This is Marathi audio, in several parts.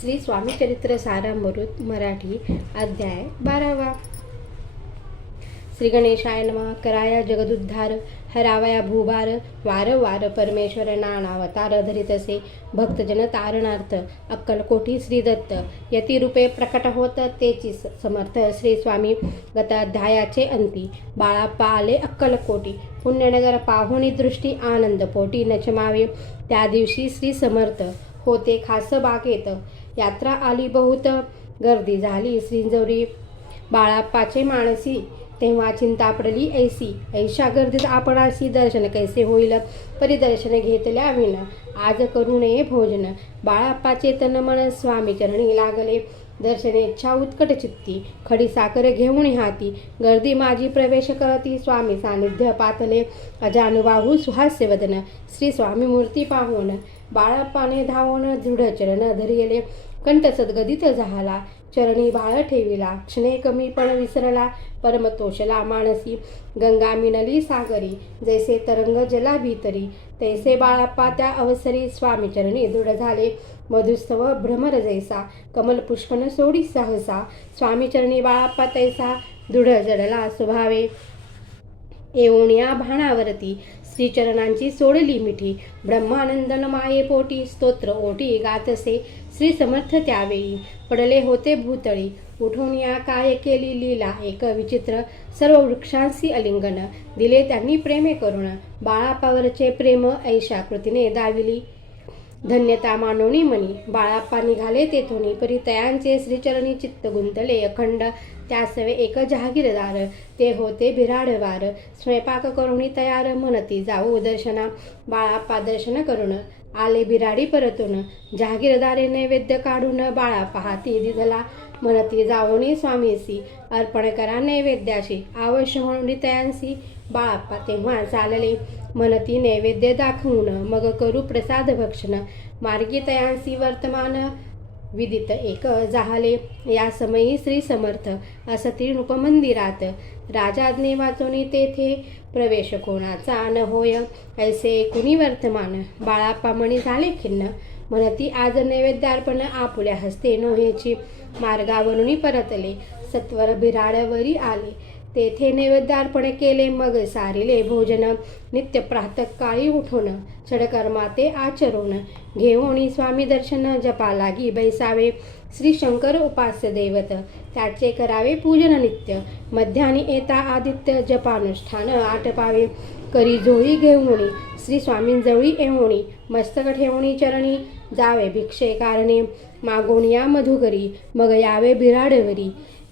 श्री स्वामी चरित्र सारामृत मराठी अध्याय 12वा। श्री गणेशाय नमः। कराया जगदुद्धार, हरावया भूभार, वार वार परमेश्वर नानावतार धरितसे भक्तजन तारणार्थ अक्कलकोटी श्री दत्त यती रूपे प्रकट होत तेची समर्थ श्री स्वामी गताध्यायाचे अंती। बाळाप्पा आले अक्कलकोटी, पुण्यनगर पाहुणी दृष्टी आनंद पोटी नचमावे त्या दिवशी श्री समर्थ होते खास बागेत। यात्रा आली बहुत, गर्दी झाली श्रींजवरी बाळाप्पाचे मानसी, तेव्हा चिंता पडली ऐसी, ऐशा गर्दीत आपणाशी दर्शन कैसे होईल, परिदर्शन घेतल्या विन आज करू नये भोजन। बाळाप्पाचे तन मन स्वामी चरणी लागले, दर्शनेच्छा उत्कट चित्ती, खडी साखर घेऊन हाती, गर्दी माझी प्रवेश करती, स्वामी सानिध्य पातले, अजानुबाहू सुहास्य वदन, श्री स्वामी मूर्ती पाहून बाळाप्पाने धावून दृढ चरण धरिले, कंठ सद्गदित झाला, चरणी बाळ ठेविला, क्षणे कमी पण विसरला, परमतोषला मानसी, गंगा मिनली सागरी, जैसे तरंग जला भीतरी, तैसे बाळाप्पा त्या अवसरी स्वामी चरणी दृढ झाले, मधुस्तव भ्रमर जैसा, कमल पुष्पन सोडी सहसा, स्वामी चरणी बाळाप्पा तैसा दृढ जडला स्वभावे, येऊन या भाणावरती श्रीचरणांची सोडली मिठी, ब्रह्मानंदन माये पोटी, स्तोत्र ओटी गातसे श्री समर्थ त्यावेळी, पडले होते भूतळी, उठून या काय केली लीला एक विचित्र, सर्व वृक्षांशी अलिंगन दिले त्यांनी प्रेमे करुण, बाळाप्पावरचे प्रेम ऐशा कृतीने दाविली, धन्यता मानोनी मनी, बाळाप्पा निघाले तेथोनी, परितयांचे श्रीचरणी चित्त गुंतले अखंड, त्यासवे एक जहागीरदार, ते होते बिराडवार, स्वयंपाक करुणी तयार, म्हणती जाऊ दर्शना, बाळाप्पा दर्शन करून आले बिराडी परतून, जहागीरदारे नैवेद्य काढून बाळाप्पा हाती दिधला, म्हणती जाऊनी स्वामीसी अर्पण करा नैवेद्याशी, आवश्य म्हणून तयांसी, बाळाप्पा तेव्हा चालले, म्हणती नैवेद्य दाखवून मग करू प्रसाद भक्षण, मार्गी तयांसी वर्तमान विदित एक जाहले, या समयी श्री समर्थ असती नृपमंदिरात, राजाज्ञे वाचोनी तेथे प्रवेश कोणाचा न होय, ऐसे कुणी वर्तमान, बाळाप्पा मणी झाले खिन्न, म्हणती आज नैवेद्यार्पण आपुल्या हस्ते नोहेची, मार्गावरून परतले सत्वर बिराडवरी आले, तेथे नैवेद्यार्पण केले मग सारिले भोजन, नित्य प्रातःकाळी उठून षडकर्माते आचरून, घेऊन स्वामी दर्शन जपा लागी बैसावे, श्री शंकर उपास्य दैवत त्याचे करावे पूजन नित्य, मध्यानी येता आदित्य जपानुष्ठान आटपावे, करी जोळी घेऊन श्री स्वामींजवळी येऊनी, मस्तक ठेवणी चरणी जावे भिक्षे कारणे, मागून या मधुकरी मग यावे बिराडवरी,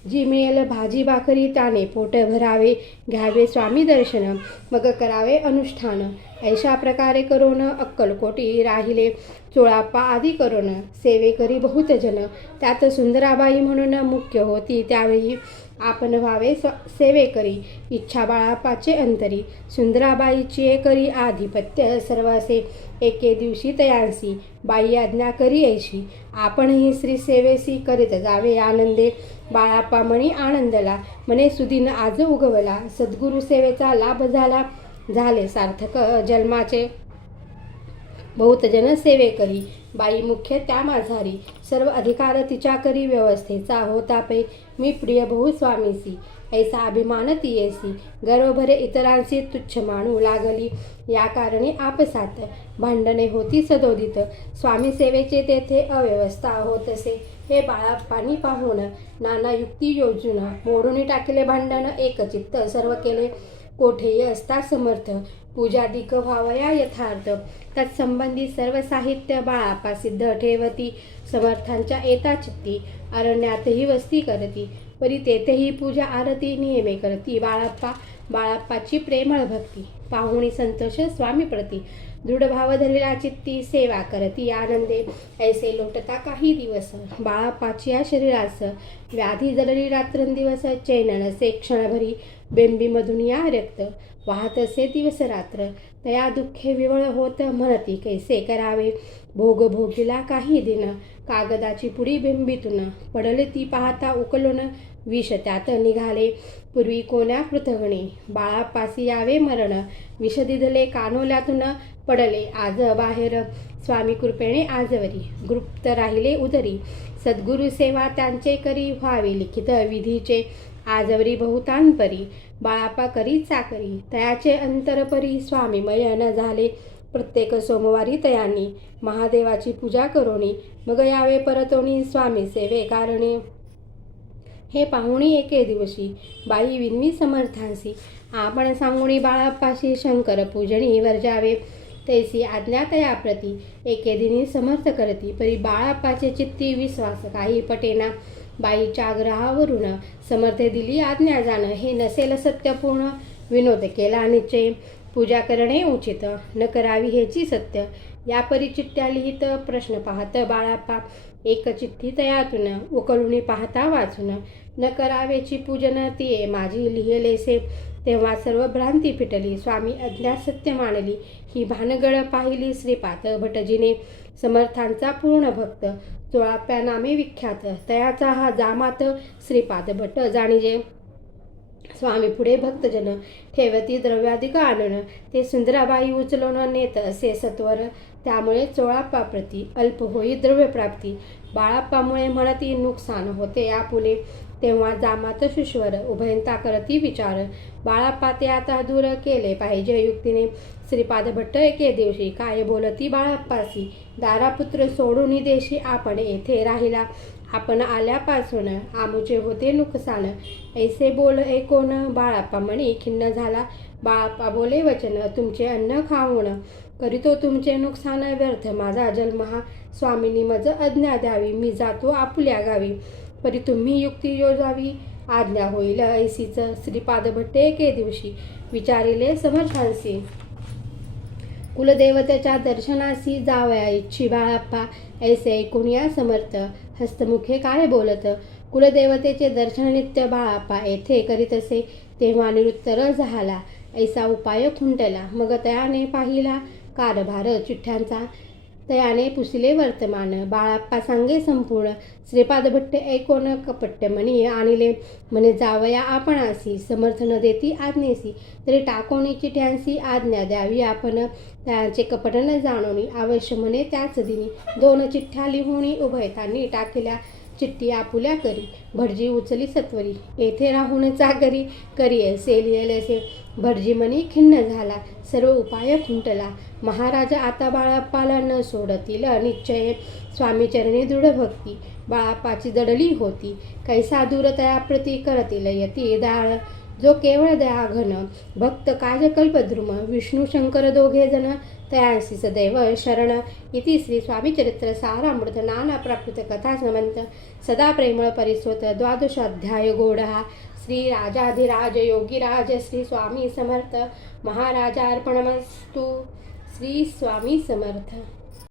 जी मिळेल भाजी भाकरी त्याने पोट भरावे, घ्यावे स्वामी दर्शन मग करावे अनुष्ठान, ऐशा प्रकारे करून अक्कलकोटी राहिले, चोळाप्पा आदी करून सेवेकरी बहुत जन, त्यात सुंदराबाई म्हणून मुख्य होती त्यावेळी, आपण व्हावे सेवेकरी इच्छा बाळाप्पाचे अंतरी, सुंदराबाईची करी आधिपत्य सर्वासे, एके दिवशी तयांसी बाई आज्ञा करी ऐशी, आपणही श्री सेवेसी करीत जावे आनंदे, बाळाप्पा मणी आनंदला, मने सुदिन आज उगवला, सद्गुरु सेवेचा लाभ झाला, झाले सार्थक जन्माचे, बहुत जन सेवे करी, बाई मुख्य त्या माझारी, सर्व अधिकार तिच्या करी, व्यवस्थेचा होता पै मी प्रिय बहु स्वामीसी, ऐसा अभिमान तियेसी, गर्वभरे इतरांची तुच्छ मानू लागली, या कारणे आपसात भांडणे होती सदोदित, स्वामी सेवेचे तेथे अव्यवस्था होतसे, हे बाळाप्पांनी पाहून नाना युक्ती योजून, मोडून टाकले भांडण एकचित्त सर्व केले, कोठेही असता समर्थ पूजादिक व्हावया यथार्थ, तत्संबंधी सर्व साहित्य बाळाप्पा सिद्ध ठेवती, समर्थांच्या येता चित्ती अरण्यातही वस्ती करती, परी तेथेही पूजा आरती नियमे करती, बाळाप्पाची प्रेमळ भक्ती पाहुणी संतोष स्वामी प्रती, दृढ भाव धरिला चित्ती सेवा करती आनंदे, ऐसे लोटता काही दिवस बाळाप्पाची या शरीरास, व्याधी जडली रात्रंदिवस, चैन नसे क्षणभरी, बेंबीमधून या रक्त वाहत असे दिवस रात्र, तया दुःखे विवळ होत, म्हणती कैसे करावे, भोग भोगिला काही दिन, कागदाची पुडी बिंबीतून पडले ती पाहता उकलून विष त्यात निघाले पूर्वी कोण्या पृथगणे बाळापासी यावे मरण विष दिधले कानोल्यातून पडले आज बाहेर स्वामी कृपेने आजवरी गुप्त राहिले उदरी सद्गुरु सेवा त्यांचे करी व्हावे लिखित विधीचे आजवरी बहुतांपरी बाळापा करी चाकरी तयाचे अंतरपरी स्वामीमय न झाले प्रत्येक सोमवारी तयांनी महादेवाची पूजा करोनी मग यावे परतोनी स्वामी सेवे कारणे हे पाहुणी एके दिवशी बाई विनवी समर्थांसी आपण सांगुणी बाळापाशी शंकर पूजनी वर्जावे तैसी आज्ञा तयाप्रती एके दिनी समर्थ करती परी बाळापाचे चित्ती विश्वास काही पटेना बाईच्या आग्रहावरून समर्थे दिली आज्ञा जाणं हे नसेल सत्यपूर्ण विनोद केला निश्चय पूजा करणे उचित न करावी हेची सत्य या परी चिठ्ठ्या लिहित प्रश्न पाहत बाळापा एक चिठ्ठी तयातून उकलून पाहता वाचून न करावेची पूजन तिये माझी लिहिलेसे तेव्हा सर्व भ्रांती फिटली स्वामी अज्ञा सत्य मानली ही भानगड पाहिली श्रीपाद भटजीने समर्थांचा पूर्ण भक्त चोळाप्या नामे विख्यात तयाचा हा जामात श्रीपाद भट जाणीजे स्वामी पुढे भक्तजन ठेवती द्रव्याधिक आणन ते सुंदराबाई उचलून नेत असे सत्वर त्यामुळे चोळाप्पाप्रती अल्प होई द्रव्यप्राप्ती बाळाप्पामुळे म्हणती नुकसान होते आपुले तेव्हा जामात शिश्वर उभयंता करती विचार बाळाप्पा ते आता दूर केले पाहिजे युक्तीने श्रीपाद भट्ट एके दिवशी काय बोलती बाळाप्पासी दारापुत्र सोडून देशी आपण येथे राहिला आपण आल्यापासून आमुचे होते नुकसान ऐसे बोल ऐकून बाळाप्पा म्हणी खिन्न झाला बाळाप्पा बोले वचन तुमचे अन्न खाऊन करीतो तुमचे नुकसान व्यर्थ माझा जन्म हा स्वामींनी मज आज्ञा द्यावी मी जातो आपुल्या गावी परी तुम्ही युक्ती योजावी आज्ञा होईल ऐसीच श्रीपाद भट्टे एके दिवशी विचारिले समर्थांसी कुलदेवतेच्या दर्शनासी जावया इच्छी बाळाप्पा ऐसे ऐकून या समर्थ हस्तमुखे काय बोलत कुलदेवतेचे दर्शन नित्य बाळाप्पा येथे करीत असे तेव्हा निरुत्तर झाला ऐसा उपाय खुंटला मग तयाने पाहिला कारभार चिठ्ठ्यांचा तयाने पुसले वर्तमान बाळाप्पा सांगे संपूर्ण श्रीपाद भट्ट ऐकोन कपट्ट म्हणी आणले म्हणे जावया आपणासी समर्थ न देती आज्ञेसी तरी टाकोनी चिठ्यांसी आज्ञा द्यावी आपण त्यांचे कपट न जाणोनी अवश्य म्हणे त्याच दिनी 2 चिठ्ठ्या लिहून उभयतांनी टाकल्या चिठ्ठी आपुल्या करी भटजी उचली सत्वरी येथे राहून चाकरी करी असे लिहिलेसे भटजी मनी खिन्न झाला सर्व उपाय खुंटला महाराजा आता बाळाप्पाला न सोडतील निश्चय स्वामीचरणी दृढ भक्ती बाळाप्पाची दडली होती कैसा दूर तयाप्रती करतील यती दाळ जो केवळ दया घन भक्त काजकल्पद्रुम विष्णू शंकर दोघे जण तयांसी सदैव शरण इति श्री स्वामी चरित्र सारामृत नाना प्राकृत कथा समंत सदा प्रेमळ परिस्वत 12 अध्याय गोडहा श्री राजाधिराज योगीराज श्री स्वामी समर्थ महाराजार्पणमस्तु श्री स्वामी समर्थ।